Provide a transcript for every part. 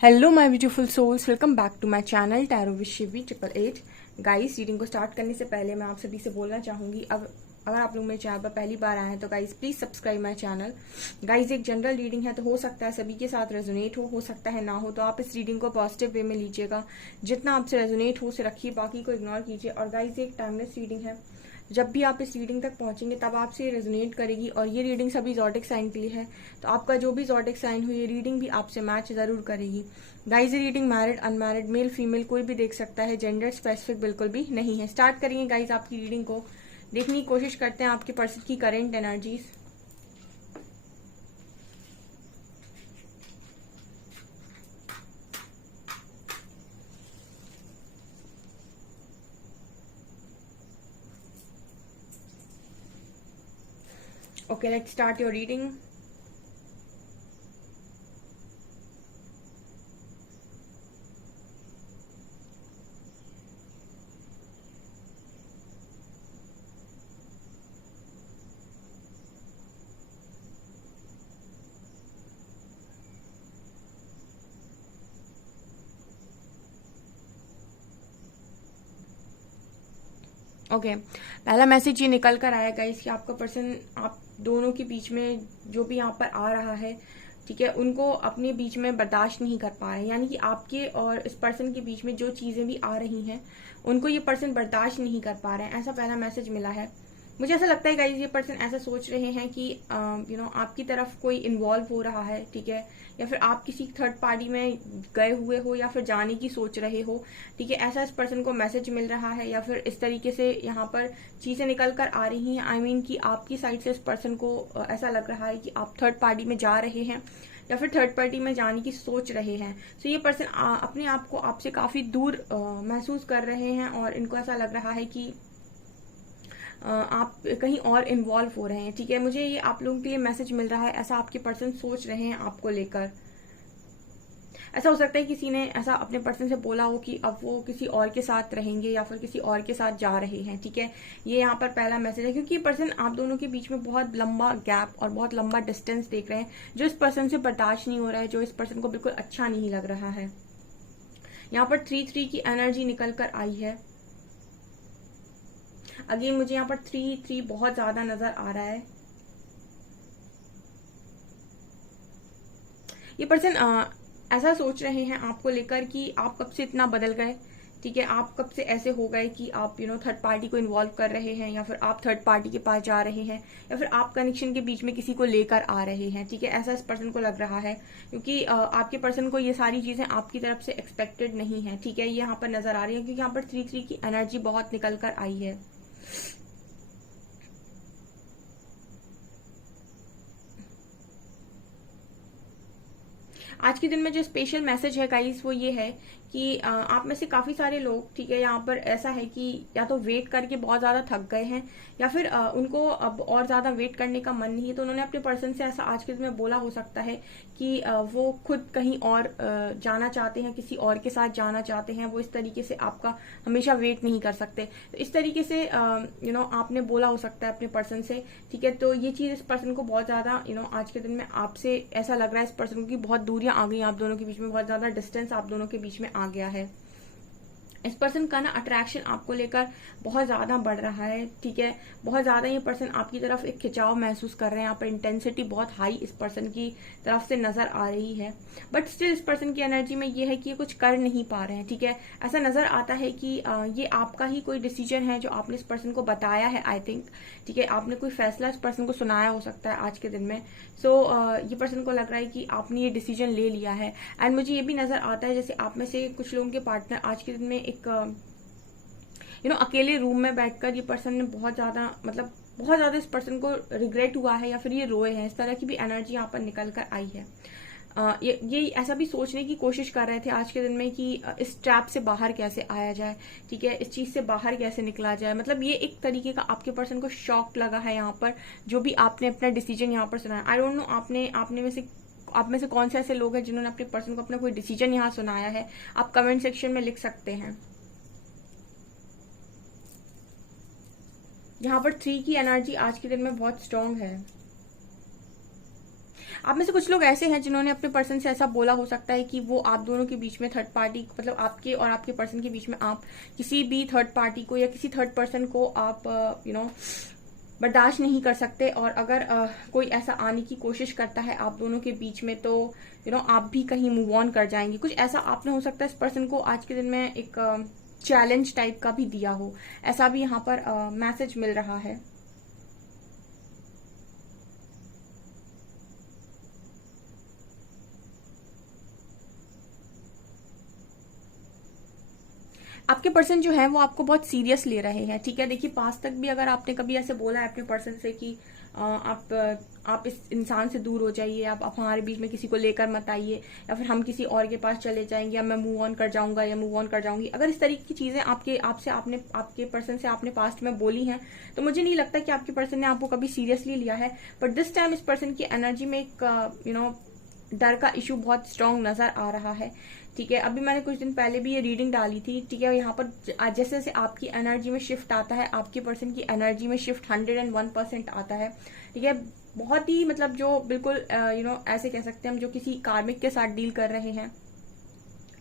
Hello my beautiful souls, welcome back to my channel tarot with Shivi 888। Guys, reading को start करने से पहले मैं आप सभी से बोलना चाहूंगी, अब अगर आप लोग मेरे चैनल पर पहली बार आए हैं तो guys please subscribe my channel. Guys, एक जनरल रीडिंग है तो हो सकता है सभी के साथ रेजोनेट हो सकता है ना हो, तो आप इस रीडिंग को पॉजिटिव वे में लीजिएगा। जितना आपसे रेजोनेट हो उसे रखिए, बाकी को इग्नोर कीजिए। और गाइस, ये एक टाइमलेस रीडिंग है, जब भी आप इस रीडिंग तक पहुंचेंगे तब आपसे ये रेजोनेट करेगी। और ये रीडिंग सभी ज़ोडिक साइन के लिए है, तो आपका जो भी ज़ोडिक साइन हो ये रीडिंग भी आपसे मैच जरूर करेगी। गाइस, ये reading married unmarried male female कोई भी देख सकता है, जेंडर स्पेसिफिक बिल्कुल भी नहीं है। स्टार्ट करेंगे गाइस आपकी रीडिंग को, देखने की कोशिश करते हैं आपके पर्सन की current energies. Okay, let's start your reading. Okay, पहला मैसेज ये निकल कर आया गाइस कि आपका पर्सन आप दोनों के बीच में जो भी यहाँ पर आ रहा है, ठीक है, उनको अपने बीच में बर्दाश्त नहीं कर पा रहे हैं। यानी कि आपके और इस पर्सन के बीच में जो चीजें भी आ रही हैं उनको ये पर्सन बर्दाश्त नहीं कर पा रहे हैं, ऐसा पहला मैसेज मिला है। मुझे ऐसा लगता है गाइस ये पर्सन ऐसा सोच रहे हैं कि आपकी तरफ कोई इन्वॉल्व हो रहा है, ठीक है, या फिर आप किसी थर्ड पार्टी में गए हुए हो या फिर जाने की सोच रहे हो, ठीक है, ऐसा इस पर्सन को मैसेज मिल रहा है। या फिर इस तरीके से यहाँ पर चीजें निकल कर आ रही हैं, आई मीन कि आपकी साइड से इस पर्सन को ऐसा लग रहा है कि आप थर्ड पार्टी में जा रहे हैं या फिर थर्ड पार्टी में जाने की सोच रहे हैं। तो ये पर्सन अपने आप को आपसे काफी दूर महसूस कर रहे हैं और इनको ऐसा लग रहा है कि आप कहीं और इन्वॉल्व हो रहे हैं, ठीक है। मुझे ये आप लोगों के लिए मैसेज मिल रहा है, ऐसा आपके पर्सन सोच रहे हैं आपको लेकर। ऐसा हो सकता है किसी ने ऐसा अपने पर्सन से बोला हो कि अब वो किसी और के साथ रहेंगे या फिर किसी और के साथ जा रहे हैं, ठीक है। ये यहाँ पर पहला मैसेज है, क्योंकि ये पर्सन आप दोनों के बीच में बहुत लंबा गैप और बहुत लंबा डिस्टेंस देख रहे हैं, जो इस पर्सन से बर्दाश्त नहीं हो रहा है, जो इस पर्सन को बिल्कुल अच्छा नहीं लग रहा है। यहाँ पर 3-3 की एनर्जी निकल कर आई है। अगेन मुझे यहाँ पर 3-3 बहुत ज्यादा नजर आ रहा है। ये पर्सन ऐसा सोच रहे हैं आपको लेकर कि आप कब से इतना बदल गए, ठीक है, आप कब से ऐसे हो गए कि आप थर्ड पार्टी को इन्वॉल्व कर रहे हैं, या फिर आप थर्ड पार्टी के पास जा रहे हैं, या फिर आप कनेक्शन के बीच में किसी को लेकर आ रहे हैं, ठीक है, ऐसा इस पर्सन को लग रहा है। क्योंकि आपके पर्सन को ये सारी चीजें आपकी तरफ से एक्सपेक्टेड नहीं है, ठीक है, ये यहाँ पर नजर आ रही है, क्योंकि यहाँ पर 3-3 की एनर्जी बहुत निकल कर आई है। आज के दिन में जो स्पेशल मैसेज है गाइस वो ये है कि आप में से काफी सारे लोग, ठीक है, यहाँ पर ऐसा है कि या तो वेट करके बहुत ज्यादा थक गए हैं, या फिर उनको अब और ज्यादा वेट करने का मन नहीं है, तो उन्होंने अपने पर्सन से ऐसा आज के दिन में बोला हो सकता है कि वो खुद कहीं और जाना चाहते हैं, किसी और के साथ जाना चाहते हैं, वो इस तरीके से आपका हमेशा वेट नहीं कर सकते। तो इस तरीके से आपने बोला हो सकता है अपने पर्सन से, ठीक है। तो ये चीज इस पर्सन को बहुत ज्यादा आज के दिन में आपसे ऐसा लग रहा है इस पर्सन को कि बहुत दूरियां आ गई आप दोनों के बीच में, बहुत ज्यादा डिस्टेंस आप दोनों के बीच में आ गया है। इस पर्सन का ना अट्रैक्शन आपको लेकर बहुत ज्यादा बढ़ रहा है, ठीक है, बहुत ज्यादा ये पर्सन आपकी तरफ एक खिंचाव महसूस कर रहे हैं। यहाँ पर इंटेंसिटी बहुत हाई इस पर्सन की तरफ से नजर आ रही है, बट स्टिल इस पर्सन की एनर्जी में ये है कि ये कुछ कर नहीं पा रहे हैं, ठीक है। ऐसा नजर आता है कि ये आपका ही कोई डिसीजन है जो आपने इस पर्सन को बताया है, आई थिंक, ठीक है, आपने कोई फैसला इस पर्सन को सुनाया हो सकता है आज के दिन में। सो ये पर्सन को लग रहा है कि आपने ये डिसीजन ले लिया है। एंड मुझे ये भी नजर आता है जैसे आप में से कुछ लोगों के पार्टनर आज के दिन में एक अकेले रूम में बैठकर ये पर्सन ने बहुत ज्यादा इस पर्सन को रिग्रेट हुआ है, या फिर ये रोए हैं, इस तरह की भी एनर्जी यहाँ पर निकल कर आई है। ये ऐसा भी सोचने की कोशिश कर रहे थे आज के दिन में कि इस ट्रैप से बाहर कैसे आया जाए, ठीक है, इस चीज से बाहर कैसे निकला जाए। मतलब ये एक तरीके का आपके पर्सन को शॉक लगा है यहाँ पर, जो भी आपने अपना डिसीजन यहाँ पर सुनाया। आई डोंट नो आप में से कौन से ऐसे लोग हैं जिन्होंने अपने पर्सन को अपना कोई डिसीजन यहाँ सुनाया है, आप कमेंट सेक्शन में लिख सकते हैं। यहाँ पर 3 की एनर्जी आज के दिन में बहुत स्ट्रांग है। आप में से कुछ लोग ऐसे हैं जिन्होंने अपने पर्सन से ऐसा बोला हो सकता है कि वो आप दोनों के बीच में थर्ड पार्टी, मतलब आपके और आपके पर्सन के बीच में आप किसी भी थर्ड पार्टी को या किसी थर्ड पर्सन को आप बर्दाश्त नहीं कर सकते। और अगर कोई ऐसा आने की कोशिश करता है आप दोनों के बीच में तो आप भी कहीं मूव ऑन कर जाएंगे। कुछ ऐसा आपने हो सकता है इस पर्सन को आज के दिन में एक चैलेंज टाइप का भी दिया हो, ऐसा भी यहाँ पर मैसेज मिल रहा है। आपके पर्सन जो है वो आपको बहुत सीरियस ले रहे हैं, ठीक है। देखिए पास तक भी अगर आपने कभी ऐसे बोला है अपने पर्सन से कि आप इस इंसान से दूर हो जाइए, आप हमारे बीच में किसी को लेकर मत आइए, या फिर हम किसी और के पास चले जाएंगे, या मैं मूव ऑन कर जाऊंगा या मूव ऑन कर जाऊंगी, अगर इस तरीके की चीजें आपके पर्सन से आपने पास्ट में बोली हैं तो मुझे नहीं लगता कि आपके पर्सन ने आपको कभी सीरियसली लिया है। बट दिस टाइम इस पर्सन की एनर्जी में एक डर का इशू बहुत स्ट्रांग नजर आ रहा है, ठीक है। अभी मैंने कुछ दिन पहले भी ये रीडिंग डाली थी, ठीक है। यहाँ पर जैसे जैसे आपकी एनर्जी में शिफ्ट आता है, आपके पर्सन की एनर्जी में शिफ्ट 101% आता है, ठीक है। बहुत ही मतलब जो बिल्कुल ऐसे कह सकते हैं हम, जो किसी कार्मिक के साथ डील कर रहे हैं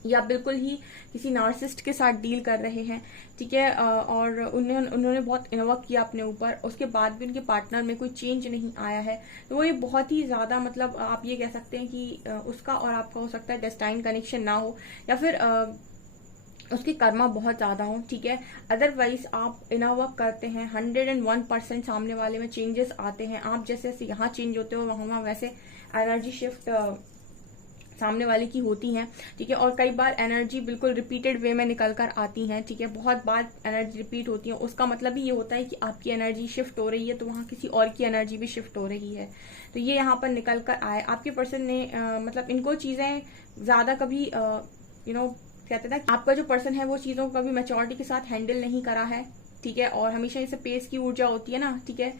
या बिल्कुल ही किसी नार्सिस्ट के साथ डील कर रहे हैं, ठीक है। और उन्होंने बहुत इन्वॉल्व किया अपने ऊपर, उसके बाद भी उनके पार्टनर में कोई चेंज नहीं आया है। तो वो ये बहुत ही ज्यादा, मतलब आप ये कह सकते हैं कि उसका और आपका हो सकता है डेस्टाइन कनेक्शन ना हो, या फिर उसकी कर्मा बहुत ज्यादा हो, ठीक है। अदरवाइज आप इनर वर्क करते हैं 101% सामने वाले में चेंजेस आते हैं। आप जैसे जैसे यहाँ चेंज होते हो वहां वैसे एनर्जी शिफ्ट सामने वाले की होती हैं, ठीक है। और कई बार एनर्जी बिल्कुल रिपीटेड वे में निकल कर आती हैं, ठीक है। बहुत बार एनर्जी रिपीट होती है, उसका मतलब ही ये होता है कि आपकी एनर्जी शिफ्ट हो रही है तो वहां किसी और की एनर्जी भी शिफ्ट हो रही है। तो ये यहाँ पर निकल कर आए। आपके पर्सन ने मतलब इनको चीजें ज्यादा कभी कहते हैं ना, आपका जो पर्सन है वो चीजों को कभी मैच्योरिटी के साथ हैंडल नहीं करा है, ठीक है। और हमेशा इसे पेस की ऊर्जा होती है ना, ठीक है,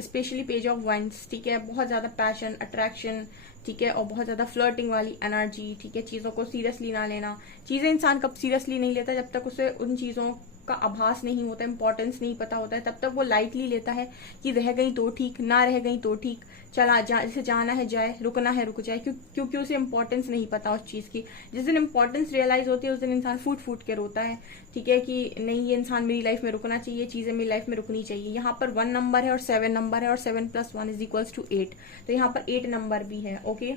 स्पेशली पेज ऑफ वंस, ठीक है। बहुत ज्यादा पैशन, अट्रैक्शन, ठीक है, और बहुत ज्यादा फ्लर्टिंग वाली एनर्जी, ठीक है। चीजों को सीरियसली ना लेना, चीजें इंसान कब सीरियसली नहीं लेता जब तक उसे उन चीजों का आभास नहीं होता, इंपॉर्टेंस नहीं पता होता है, तब तक वो लाइटली लेता है कि रह गई तो ठीक, ना रह गई तो ठीक, चला जैसे जाना है जाए, रुकना है रुक जाए, क्योंकि उसे इंपॉर्टेंस नहीं पता उस चीज की। जिस दिन इंपॉर्टेंस रियलाइज होती है उस दिन इंसान फूट फूट के रोता है, ठीक है, कि नहीं ये इंसान मेरी लाइफ में रुकना चाहिए, चीजें मेरी लाइफ में रुकनी चाहिए। यहाँ पर 1 नंबर है और 7 नंबर है, और 7 + 1 = 8, तो यहाँ पर 8 नंबर भी है, ओके।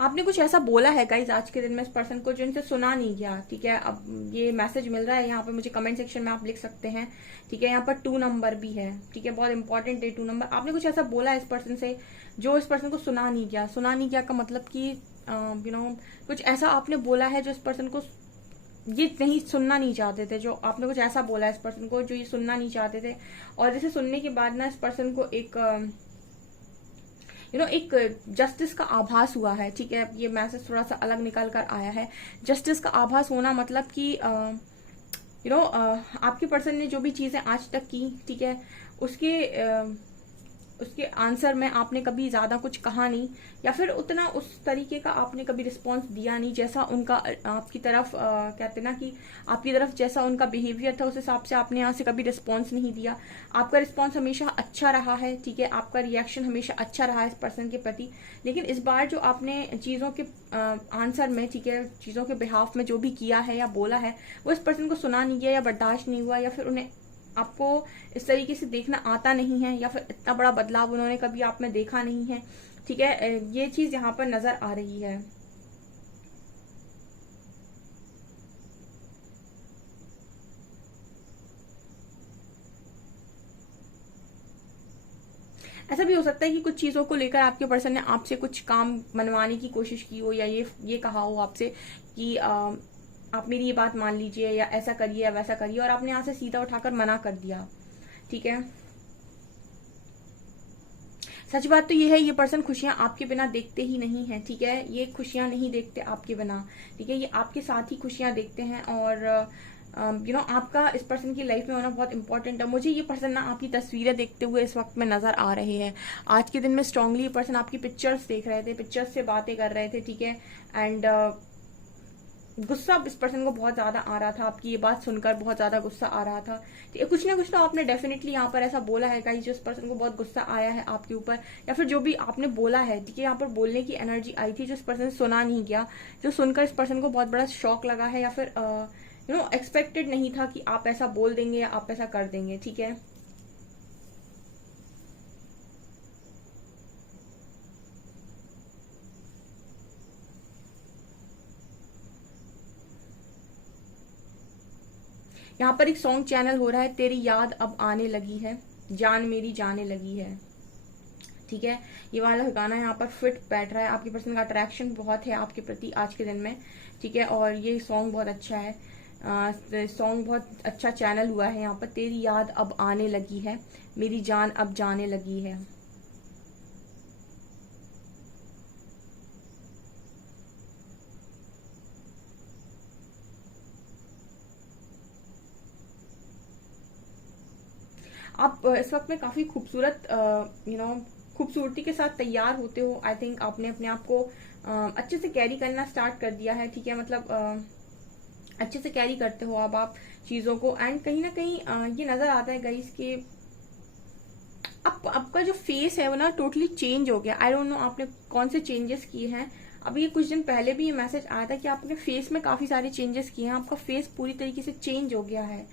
आपने कुछ ऐसा बोला है गाइज आज के दिन में इस पर्सन को जो इनसे सुना नहीं गया, ठीक है। अब ये मैसेज मिल रहा है यहाँ पर मुझे, कमेंट सेक्शन में आप लिख सकते हैं, ठीक है। यहाँ पर 2 नंबर भी है, ठीक है, बहुत इंपॉर्टेंट है 2 नंबर। आपने कुछ ऐसा बोला है इस पर्सन से जो इस पर्सन को सुना नहीं गया। सुना नहीं गया का मतलब कि कुछ ऐसा आपने बोला है जो इस पर्सन को ये नहीं सुनना नहीं चाहते थे, जो आपने कुछ ऐसा बोला है इस पर्सन को जो ये सुनना नहीं चाहते थे। और जैसे सुनने के बाद ना इस पर्सन को एक एक जस्टिस का आभास हुआ है, ठीक है। ये मैसेज थोड़ा सा अलग निकल कर आया है। जस्टिस का आभास होना मतलब कि आपके पर्सन ने जो भी चीजें आज तक की, ठीक है, उसके आंसर में आपने कभी ज्यादा कुछ कहा नहीं, या फिर उतना उस तरीके का आपने कभी रिस्पॉन्स दिया नहीं जैसा उनका आपकी तरफ कहते ना कि आपकी तरफ जैसा उनका बिहेवियर था उस हिसाब से आपने यहाँ से कभी रिस्पॉन्स नहीं दिया। आपका रिस्पॉन्स हमेशा अच्छा रहा है, ठीक है, आपका रिएक्शन हमेशा अच्छा रहा है इस पर्सन के प्रति। लेकिन इस बार जो आपने चीजों के आंसर में, ठीक है, चीजों के बिहाफ में जो भी किया है या बोला है वो इस पर्सन को सुना नहीं गया, या बर्दाश्त नहीं हुआ, या फिर उन्हें आपको इस तरीके से देखना आता नहीं है, या फिर इतना बड़ा बदलाव उन्होंने कभी आप में देखा नहीं है, ठीक है। ये चीज यहाँ पर नजर आ रही है। ऐसा भी हो सकता है कि कुछ चीजों को लेकर आपके पर्सन ने आपसे कुछ काम मनवाने की कोशिश की हो, या ये कहा हो आपसे कि आप मेरी ये बात मान लीजिए, या ऐसा करिए या वैसा करिए, और आपने यहाँ से सीधा उठाकर मना कर दिया, ठीक है। सच बात तो ये है, ये पर्सन खुशियां आपके बिना देखते ही नहीं है, ठीक है। ये खुशियां नहीं देखते आपके बिना, ठीक है। ये आपके साथ ही खुशियां देखते हैं, और आपका इस पर्सन की लाइफ में होना बहुत इंपॉर्टेंट है। मुझे ये पर्सन ना आपकी तस्वीरें देखते हुए इस वक्त में नजर आ रहे हैं। आज के दिन में स्ट्रांगली ये पर्सन आपकी पिक्चर्स देख रहे थे, पिक्चर्स से बातें कर रहे थे, ठीक है। एंड गुस्सा इस पर्सन को बहुत ज्यादा आ रहा था, आपकी ये बात सुनकर बहुत ज्यादा गुस्सा आ रहा था। तो कुछ ना कुछ तो आपने डेफिनेटली यहाँ पर ऐसा बोला है गाइस, जो इस पर्सन को बहुत गुस्सा आया है आपके ऊपर, या फिर जो भी आपने बोला है, ठीक है, यहाँ पर बोलने की एनर्जी आई थी जो इस पर्सन ने सुना नहीं गया, जो सुनकर इस पर्सन को बहुत बड़ा शॉक लगा है, या फिर एक्सपेक्टेड नहीं था कि आप ऐसा बोल देंगे या आप ऐसा कर देंगे, ठीक है। यहाँ पर एक सॉन्ग चैनल हो रहा है, तेरी याद अब आने लगी है, जान मेरी जाने लगी है, ठीक है। ये वाला गाना यहाँ पर फिट बैठ रहा है, आपकी पर्सन का अट्रैक्शन बहुत है आपके प्रति आज के दिन में, ठीक है। और ये सॉन्ग बहुत अच्छा है, सॉन्ग बहुत अच्छा चैनल हुआ है यहाँ पर, तेरी याद अब आने लगी है, मेरी जान अब जाने लगी है। आप इस वक्त में काफी खूबसूरत खूबसूरती के साथ तैयार होते हो। आई थिंक आपने अपने आप को अच्छे से कैरी करना स्टार्ट कर दिया है, ठीक है। मतलब अच्छे से कैरी करते हो अब आप चीजों को, एंड कहीं ना कहीं ये नजर आता है गाइस कि आपका जो फेस है वो ना टोटली चेंज हो गया। आई डोंट नो आपने कौन से चेंजेस किए हैं। अभी ये कुछ दिन पहले भी ये मैसेज आया था कि आपने फेस में काफी सारे चेंजेस किए हैं, आपका फेस पूरी तरीके से चेंज हो गया है,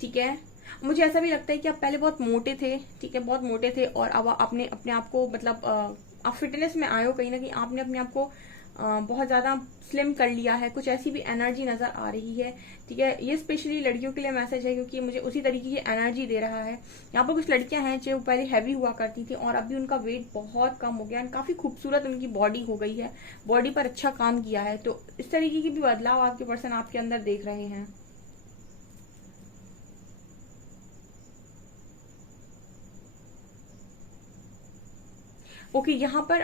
ठीक है। मुझे ऐसा भी लगता है कि आप पहले बहुत मोटे थे, ठीक है, बहुत मोटे थे, और अब आपने अपने आप को मतलब आप फिटनेस में आए हो, कहीं ना कहीं आपने अपने आप को बहुत ज्यादा स्लिम कर लिया है, कुछ ऐसी भी एनर्जी नजर आ रही है, ठीक है। ये स्पेशली लड़कियों के लिए मैसेज है क्योंकि मुझे उसी तरीके की एनर्जी दे रहा है। यहाँ पर कुछ लड़कियां हैं जो पहले हैवी हुआ करती थी और अभी उनका वेट बहुत कम हो गया है, काफी खूबसूरत उनकी बॉडी हो गई है, बॉडी पर अच्छा काम किया है। तो इस तरीके की भी बदलाव आपके पर्सन आपके अंदर देख रहे हैं। ओके, यहाँ पर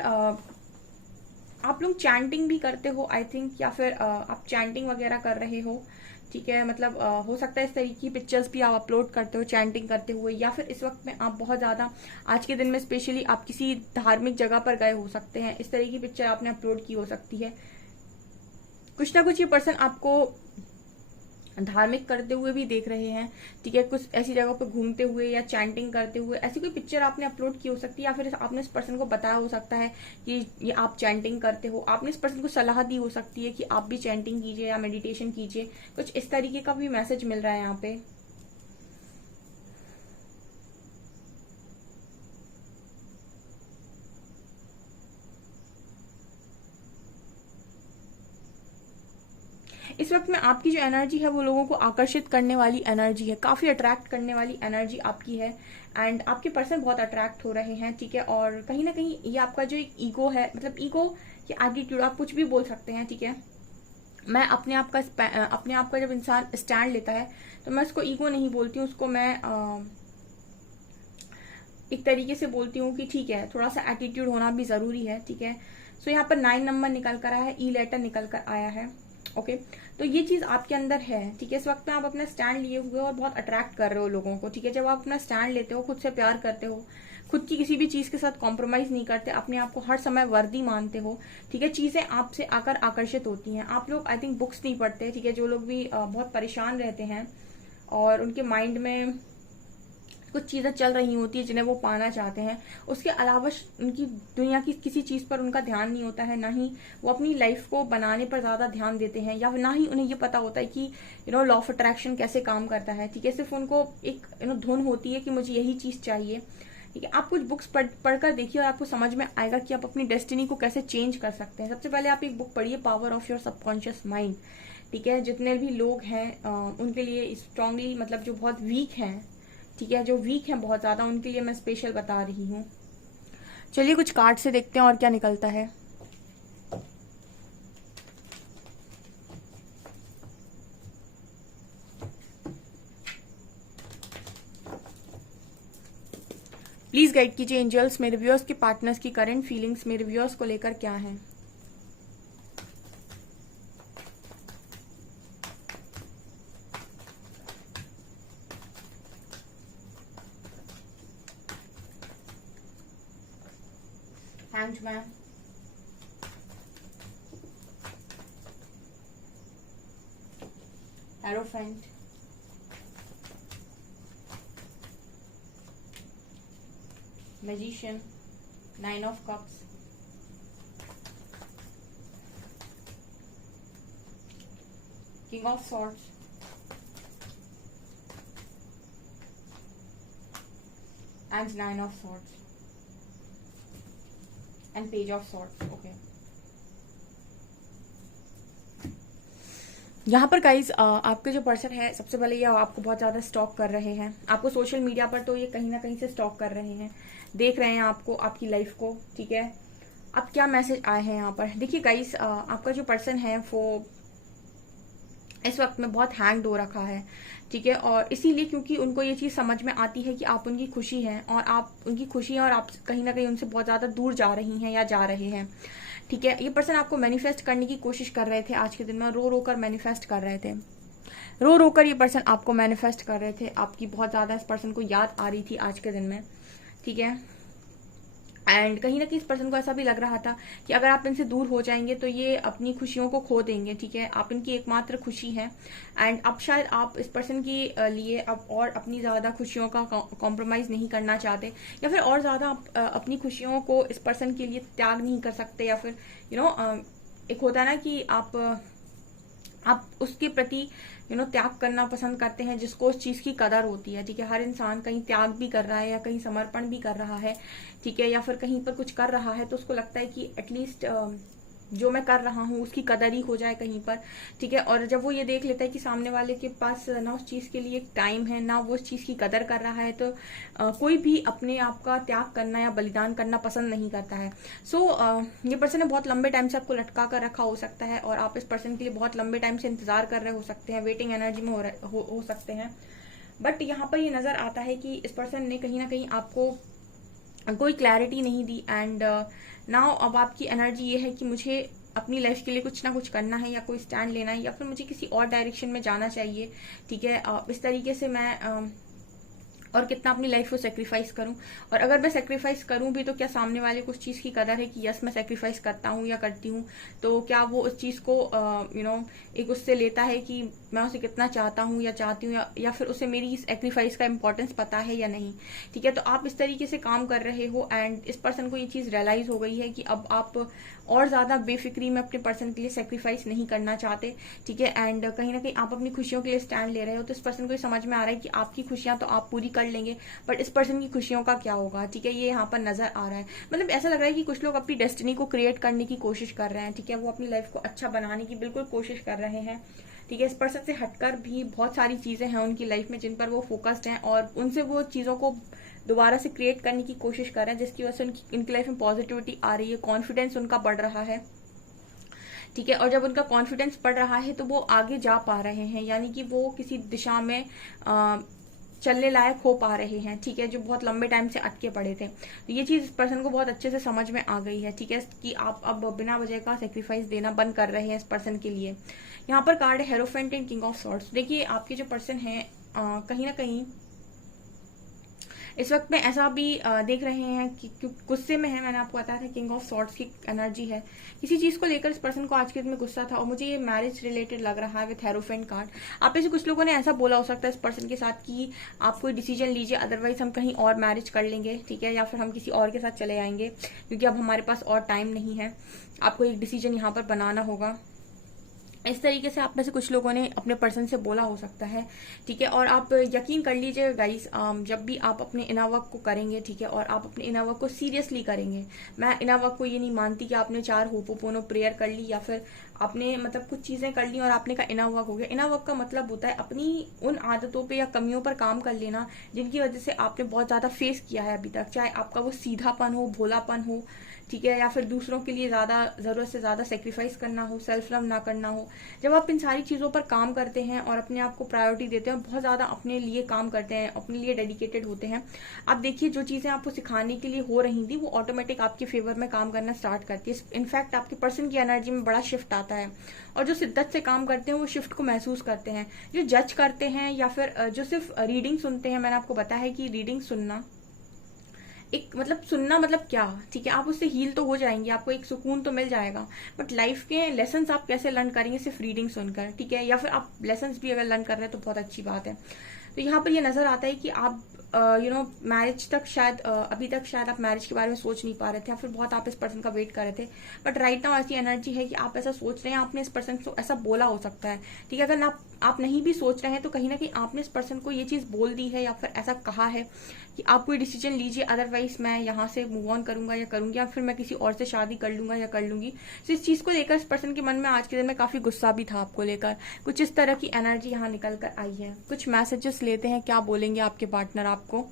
आप लोग चैंटिंग भी करते हो आई थिंक, या फिर आप चैंटिंग वगैरह कर रहे हो, ठीक है। मतलब हो सकता है इस तरीके की पिक्चर्स भी आप अपलोड करते हो चैंटिंग करते हुए, या फिर इस वक्त में आप बहुत ज्यादा आज के दिन में स्पेशली आप किसी धार्मिक जगह पर गए हो सकते हैं, इस तरीके की पिक्चर आपने अपलोड की हो सकती है। कुछ ना कुछ ये पर्सन आपको धार्मिक करते हुए भी देख रहे हैं, ठीक है। कुछ ऐसी जगहों पे घूमते हुए या चैंटिंग करते हुए ऐसी कोई पिक्चर आपने अपलोड की हो सकती है, या फिर आपने इस पर्सन को बताया हो सकता है कि ये आप चैंटिंग करते हो, आपने इस पर्सन को सलाह दी हो सकती है कि आप भी चैंटिंग कीजिए या मेडिटेशन कीजिए। कुछ इस तरीके का भी मैसेज मिल रहा है यहाँ पे। इस वक्त में आपकी जो एनर्जी है वो लोगों को आकर्षित करने वाली एनर्जी है, काफी अट्रैक्ट करने वाली एनर्जी आपकी है, एंड आपके पर्सन बहुत अट्रैक्ट हो रहे हैं, ठीक है। और कहीं ना कहीं ये आपका जो एक ईगो है, मतलब ईगो या एटीट्यूड आप कुछ भी बोल सकते हैं, ठीक है। मैं अपने आप का जब इंसान स्टैंड लेता है तो मैं उसको ईगो नहीं बोलती हूँ, उसको मैं एक तरीके से बोलती हूँ कि ठीक है, थोड़ा सा एटीट्यूड होना भी जरूरी है, ठीक है। सो यहाँ पर 9 नंबर निकल कर आया है, ई लेटर निकल कर आया है, ओके। तो ये चीज आपके अंदर है, ठीक है। इस वक्त में आप अपना स्टैंड लिए हुए हो और बहुत अट्रैक्ट कर रहे हो लोगों को, ठीक है। जब आप अपना स्टैंड लेते हो, खुद से प्यार करते हो, खुद की किसी भी चीज के साथ कॉम्प्रोमाइज नहीं करते, अपने आप को हर समय वर्दी मानते हो, ठीक है, चीजें आपसे आकर आकर्षित होती हैं। आप लोग आई थिंक बुक्स नहीं पढ़ते, ठीक है। जो लोग भी बहुत परेशान रहते हैं और उनके माइंड में कुछ चीजें चल रही होती है जिन्हें वो पाना चाहते हैं, उसके अलावा उनकी दुनिया की किसी चीज पर उनका ध्यान नहीं होता है, ना ही वो अपनी लाइफ को बनाने पर ज्यादा ध्यान देते हैं, या ना ही उन्हें ये पता होता है कि लॉ ऑफ अट्रैक्शन कैसे काम करता है, ठीक है। सिर्फ उनको एक धुन होती है कि मुझे यही चीज चाहिए, ठीक है। आप कुछ बुक्स पढ़कर देखिए और आपको समझ में आएगा कि आप अपनी डेस्टिनी को कैसे चेंज कर सकते हैं। सबसे पहले आप एक बुक पढ़िए, power of your subconscious mind, ठीक है। जितने भी लोग हैं उनके लिए स्ट्रांगली, मतलब जो बहुत वीक हैं, ठीक है, जो वीक हैं बहुत ज्यादा, उनके लिए मैं स्पेशल बता रही हूँ। चलिए कुछ कार्ड से देखते हैं और क्या निकलता है। प्लीज गाइड कीजिए एंजल्स, मेरे व्यूअर्स के पार्टनर्स की करंट फीलिंग्स मेरे व्यूअर्स को लेकर क्या है। Ma'am hierophant, magician, 9 of cups, king of swords, and 9 of swords, and page of swords. Okay, यहाँ पर गाइज आपके जो पर्सन है, सबसे पहले ये आपको बहुत ज्यादा स्टॉक कर रहे हैं। आपको सोशल मीडिया पर तो ये कहीं ना कहीं से स्टॉक कर रहे हैं, देख रहे हैं आपको, आपकी लाइफ को, ठीक है। अब क्या मैसेज आए हैं यहाँ पर, देखिए गाइज आपका जो पर्सन है वो इस वक्त में बहुत हैंग्ड हो रखा है, ठीक है। और इसीलिए क्योंकि उनको ये चीज समझ में आती है कि आप उनकी खुशी हैं और आप उनकी खुशी हैं और आप कहीं ना कहीं उनसे बहुत ज्यादा दूर जा रही हैं या जा रहे हैं, ठीक है। ये पर्सन आपको मैनिफेस्ट करने की कोशिश कर रहे थे आज के दिन में, रो रो कर मैनिफेस्ट कर रहे थे, रो रो कर ये पर्सन आपको मैनिफेस्ट कर रहे थे। आपकी बहुत ज्यादा इस पर्सन को याद आ रही थी आज के दिन में, ठीक है। एंड कहीं ना कहीं इस पर्सन को ऐसा भी लग रहा था कि अगर आप इनसे दूर हो जाएंगे तो ये अपनी खुशियों को खो देंगे, ठीक है। आप इनकी एकमात्र खुशी है एंड अब शायद आप इस पर्सन के लिए अब और अपनी ज्यादा खुशियों का कॉम्प्रोमाइज नहीं करना चाहते, या फिर और ज्यादा अपनी खुशियों को इस पर्सन के लिए त्याग नहीं कर सकते, या फिर एक होता है ना कि आप उसके प्रति त्याग करना पसंद करते हैं जिसको उस चीज की कदर होती है, ठीक है। हर इंसान कहीं त्याग भी कर रहा है या कहीं समर्पण भी कर रहा है, ठीक है, या फिर कहीं पर कुछ कर रहा है तो उसको लगता है कि एटलीस्ट जो मैं कर रहा हूँ उसकी कदर ही हो जाए कहीं पर, ठीक है। और जब वो ये देख लेता है कि सामने वाले के पास ना उस चीज के लिए एक टाइम है, ना वो उस चीज की कदर कर रहा है, तो कोई भी अपने आप का त्याग करना या बलिदान करना पसंद नहीं करता है। सो ये पर्सन ने बहुत लंबे टाइम से आपको लटका कर रखा हो सकता है और आप इस पर्सन के लिए बहुत लंबे टाइम से इंतजार कर रहे हो सकते हैं, वेटिंग एनर्जी में हो सकते हैं। बट यहाँ पर ये नजर आता है कि इस पर्सन ने कहीं ना कहीं आपको कोई क्लैरिटी नहीं दी एंड नाउ अब आपकी एनर्जी ये है कि मुझे अपनी लाइफ के लिए कुछ ना कुछ करना है या कोई स्टैंड लेना है या फिर मुझे किसी और डायरेक्शन में जाना चाहिए, ठीक है। इस तरीके से मैं और कितना अपनी लाइफ को सेक्रीफाइस करूं, और अगर मैं सेक्रीफाइस करूं भी तो क्या सामने वाले को उस चीज की कदर है कि यस मैं सेक्रीफाइस करता हूं या करती हूं, तो क्या वो उस चीज को एक उससे लेता है कि मैं उसे कितना चाहता हूं या चाहती हूँ, या फिर उसे मेरी सेक्रीफाइस का इंपॉर्टेंस पता है या नहीं, ठीक है। तो आप इस तरीके से काम कर रहे हो एंड इस पर्सन को ये चीज रियलाइज हो गई है कि अब आप और ज्यादा बेफिक्री में अपने पर्सन के लिए सेक्रीफाइस नहीं करना चाहते, ठीक है। एंड कहीं ना कहीं आप अपनी खुशियों के लिए स्टैंड ले रहे हो, तो इस पर्सन को ये समझ में आ रहा है कि आपकी खुशियां तो आप पूरी कर लेंगे बट इस पर्सन की खुशियों का क्या होगा, ठीक है। ये यहाँ पर नजर आ रहा है, मतलब ऐसा लग रहा है कि कुछ लोग अपनी डेस्टिनी को क्रिएट करने की कोशिश कर रहे हैं, ठीक है। वो अपनी लाइफ को अच्छा बनाने की बिल्कुल कोशिश कर रहे हैं, ठीक है। इस पर्सन से हटकर भी बहुत सारी चीजें हैं उनकी लाइफ में जिन पर वो फोकस्ड हैं और उनसे वो चीजों को दोबारा से क्रिएट करने की कोशिश कर रहे हैं, जिसकी वजह से उनकी लाइफ में पॉजिटिविटी आ रही है, कॉन्फिडेंस उनका बढ़ रहा है, ठीक है। और जब उनका कॉन्फिडेंस बढ़ रहा है तो वो आगे जा पा रहे हैं, यानी कि वो किसी दिशा में चलने लायक हो पा रहे हैं, ठीक है, जो बहुत लंबे टाइम से अटके पड़े थे। तो ये चीज इस पर्सन को बहुत अच्छे से समझ में आ गई है, ठीक है, कि आप अब बिना वजह का सेक्रीफाइस देना बंद कर रहे हैं इस पर्सन के लिए। यहाँ पर कार्ड है hierophant and king of swords. देखिए आपके जो पर्सन है कहीं ना कहीं इस वक्त में ऐसा भी देख रहे हैं कि गुस्से में है। मैंने आपको बताया था किंग ऑफ सॉर्ड्स की एनर्जी है, किसी चीज को लेकर इस पर्सन को आज के दिन में गुस्सा था और मुझे ये मैरिज रिलेटेड लग रहा है विथ हेरोफेंट कार्ड। आप में से कुछ लोगों ने ऐसा बोला हो सकता है इस पर्सन के साथ कि आप कोई डिसीजन लीजिए, अदरवाइज हम कहीं और मैरिज कर लेंगे, ठीक है, या फिर हम किसी और के साथ चले आएंगे क्योंकि अब हमारे पास और टाइम नहीं है। आपको एक डिसीजन यहाँ पर बनाना होगा, इस तरीके से आप में से कुछ लोगों ने अपने पर्सन से बोला हो सकता है, ठीक है। और आप यकीन कर लीजिए गाइस, जब भी आप अपने इनर वर्क को करेंगे, ठीक है, और आप अपने इनर वर्क को सीरियसली करेंगे, मैं इनर वर्क को ये नहीं मानती कि आपने 4 होपोपोनो प्रेयर कर ली या फिर आपने मतलब कुछ चीजें कर ली और आपने का इनर वर्क हो गया। इनर वर्क का मतलब होता है अपनी उन आदतों पे या कमियों पर काम कर लेना जिनकी वजह से आपने बहुत ज्यादा फेस किया है अभी तक, चाहे आपका वो सीधापन हो, भोलापन हो, ठीक है, या फिर दूसरों के लिए ज्यादा जरूरत से ज्यादा सेक्रीफाइस करना हो, सेल्फ लव ना करना हो। जब आप इन सारी चीजों पर काम करते हैं और अपने आप को प्रायोरिटी देते हैं, बहुत ज्यादा अपने लिए काम करते हैं, अपने लिए डेडिकेटेड होते हैं, आप देखिए जो चीजें आपको सिखाने के लिए हो रही थी वो ऑटोमेटिक आपके फेवर में काम करना स्टार्ट करती है। इनफैक्ट आपके पर्सन की एनर्जी में बड़ा शिफ्ट आता है और जो शिद्दत से काम करते हैं वो शिफ्ट को महसूस करते हैं। जो जज करते हैं या फिर जो सिर्फ रीडिंग सुनते हैं, मैंने आपको बताया है कि रीडिंग सुनना एक मतलब सुनना मतलब क्या, ठीक है, आप उससे हील तो हो जाएंगे, आपको एक सुकून तो मिल जाएगा, बट लाइफ के लेसन आप कैसे लर्न करेंगे सिर्फ रीडिंग सुनकर, ठीक है, या फिर आप लेसन भी अगर लर्न कर रहे हैं तो बहुत अच्छी बात है। तो यहाँ पर ये नजर आता है कि आप मैरिज तक शायद अभी तक शायद आप मैरिज के बारे में सोच नहीं पा रहे थे, या फिर बहुत आप इस पर्सन का वेट कर रहे थे, बट राइट नाउ ऐसी एनर्जी है कि आप ऐसा सोच रहे हैं, आपने इस पर्सन को ऐसा बोला हो सकता है, ठीक है। अगर ना आप नहीं भी सोच रहे हैं तो कहीं ना कहीं आपने इस पर्सन को ये चीज बोल दी है, या फिर ऐसा कहा है कि आप कोई डिसीजन लीजिए, अदरवाइज मैं यहाँ से मूव ऑन करूंगा या करूंगी, या फिर मैं किसी और से शादी कर लूंगा या कर लूंगी। तो इस चीज को लेकर इस पर्सन के मन में आज के दिन में काफी गुस्सा भी था आपको लेकर, कुछ इस तरह की एनर्जी यहाँ निकल कर आई है। कुछ मैसेजेस लेते हैं, क्या बोलेंगे आपके पार्टनर आपको।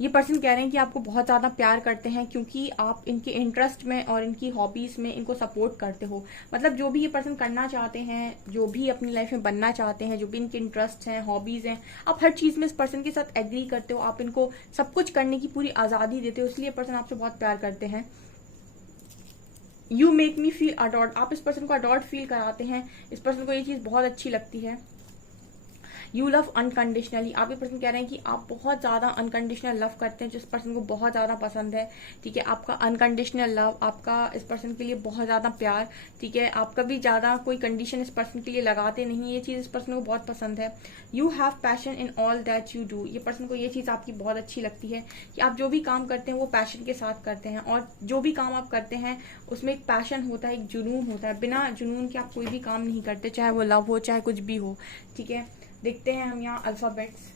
ये पर्सन कह रहे हैं कि आपको बहुत ज्यादा प्यार करते हैं, क्योंकि आप इनके इंटरेस्ट में और इनकी हॉबीज में इनको सपोर्ट करते हो। मतलब जो भी ये पर्सन करना चाहते हैं, जो भी अपनी लाइफ में बनना चाहते हैं, जो भी इनके इंटरेस्ट हैं, हॉबीज हैं, आप हर चीज में इस पर्सन के साथ एग्री करते हो, आप इनको सब कुछ करने की पूरी आजादी देते हो, इसलिए पर्सन आपसे बहुत प्यार करते हैं। यू मेक मी फील अडॉर्ड, आप इस पर्सन को अडॉर्ड फील कराते हैं, इस पर्सन को ये चीज बहुत अच्छी लगती है। यू लव अनकंडीशनली, आप ये पर्सन कह रहे हैं कि आप बहुत ज्यादा अनकंडीशनल लव करते हैं, जिस पर्सन को बहुत ज्यादा पसंद है, ठीक है। आपका अनकंडीशनल लव, आपका इस पर्सन के लिए बहुत ज्यादा प्यार, ठीक है, आप कभी ज्यादा कोई कंडीशन इस पर्सन के लिए लगाते नहीं, ये चीज इस पर्सन को बहुत पसंद है। You have passion in all that you do, ये पर्सन को ये चीज आपकी बहुत अच्छी लगती है कि आप जो भी काम करते हैं वो पैशन के साथ करते हैं, और जो भी काम आप करते हैं उसमें एक पैशन होता है, एक जुनून होता है, बिना जुनून के आप कोई भी काम नहीं करते, चाहे वो लव हो चाहे कुछ भी हो, ठीक है। देखते हैं हम यहाँ अल्फाबेट्स।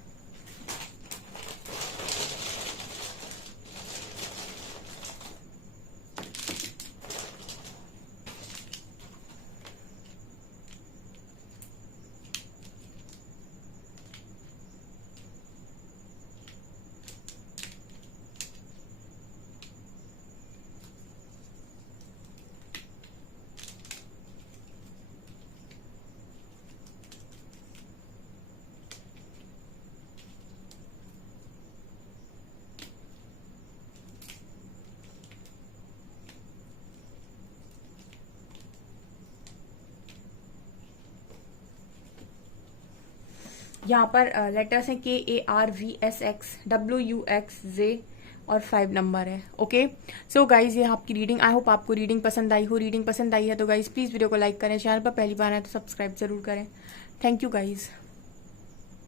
यहाँ पर लेटर्स हैं KARVSXWUXZ और 5 नंबर है। ओके, सो गाइज ये आपकी रीडिंग, आई होप आपको रीडिंग पसंद आई हो। रीडिंग पसंद आई है तो गाइज प्लीज वीडियो को लाइक करें, चैनल पर पहली बार आए तो सब्सक्राइब जरूर करें। Thank you guys.